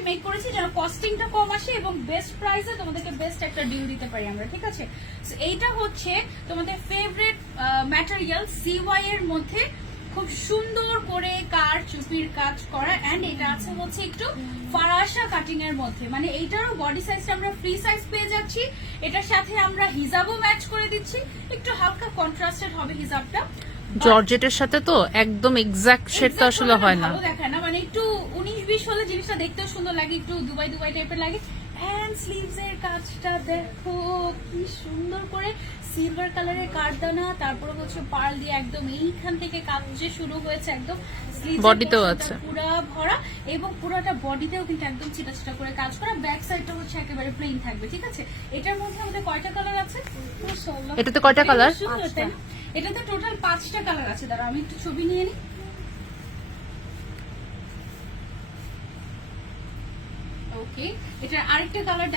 Make করেছি যেন কস্টিংটা কম আসে এবং বেস্ট প্রাইসে তোমাদেরকে বেস্ট একটা ডিল দিতে পারি আমরা, ঠিক আছে? এইটা হচ্ছে তোমাদের ফেভারিট ম্যাটেরিয়াল CY এর মধ্যে, খুব সুন্দর করে কার চুপির কাজ করা, এন্ড এটা আছে হচ্ছে একটু ফারাসা কাটিং এর মধ্যে, মানে এইটারও বডি সাইজটা আমরা ফ্রি সাইজ পেয়ে যাচ্ছি। এটার সাথে আমরা হিজাবও ম্যাচ করে দিচ্ছি, একটু হালকা কন্ট্রাস্টেড হবে হিজাবটা। জর্জেটের সাথে তো একদম এক্সাক্ট শেডটা আসলে হয় না, ভালো দেখায় না, মানে একটু 19-20 হলে জিনিসটা দেখতেও সুন্দর লাগে, একটু দুবাই দুবাই টাইপের লাগে। হ্যান্ড স্লিভস এর কাজটা দেখো কি সুন্দর করে সিলভার কালারের কারদানা, তারপরে হচ্ছে পার্ল দিয়ে একদম এইখান থেকে কাজ যে শুরু হয়েছে একদম বডিতেও আছে পুরা ভরা, এবং পুরাটা বডিতেও কিন্তু একদম চিটা চিটা করে কাজ করা। ব্যাক সাইডটা হচ্ছে একেবারে প্লেন থাকবে, ঠিক আছে? এটার মধ্যে আমাদের কয়টা কালার আছে? মাশাআল্লাহ, এটাতে কয়টা কালার? এটাতে টোটাল 5টা কালার আছে। দাঁড়া আমি একটু ছবি নিয়ে নিই। ওকে, এটার আরেকটা কালার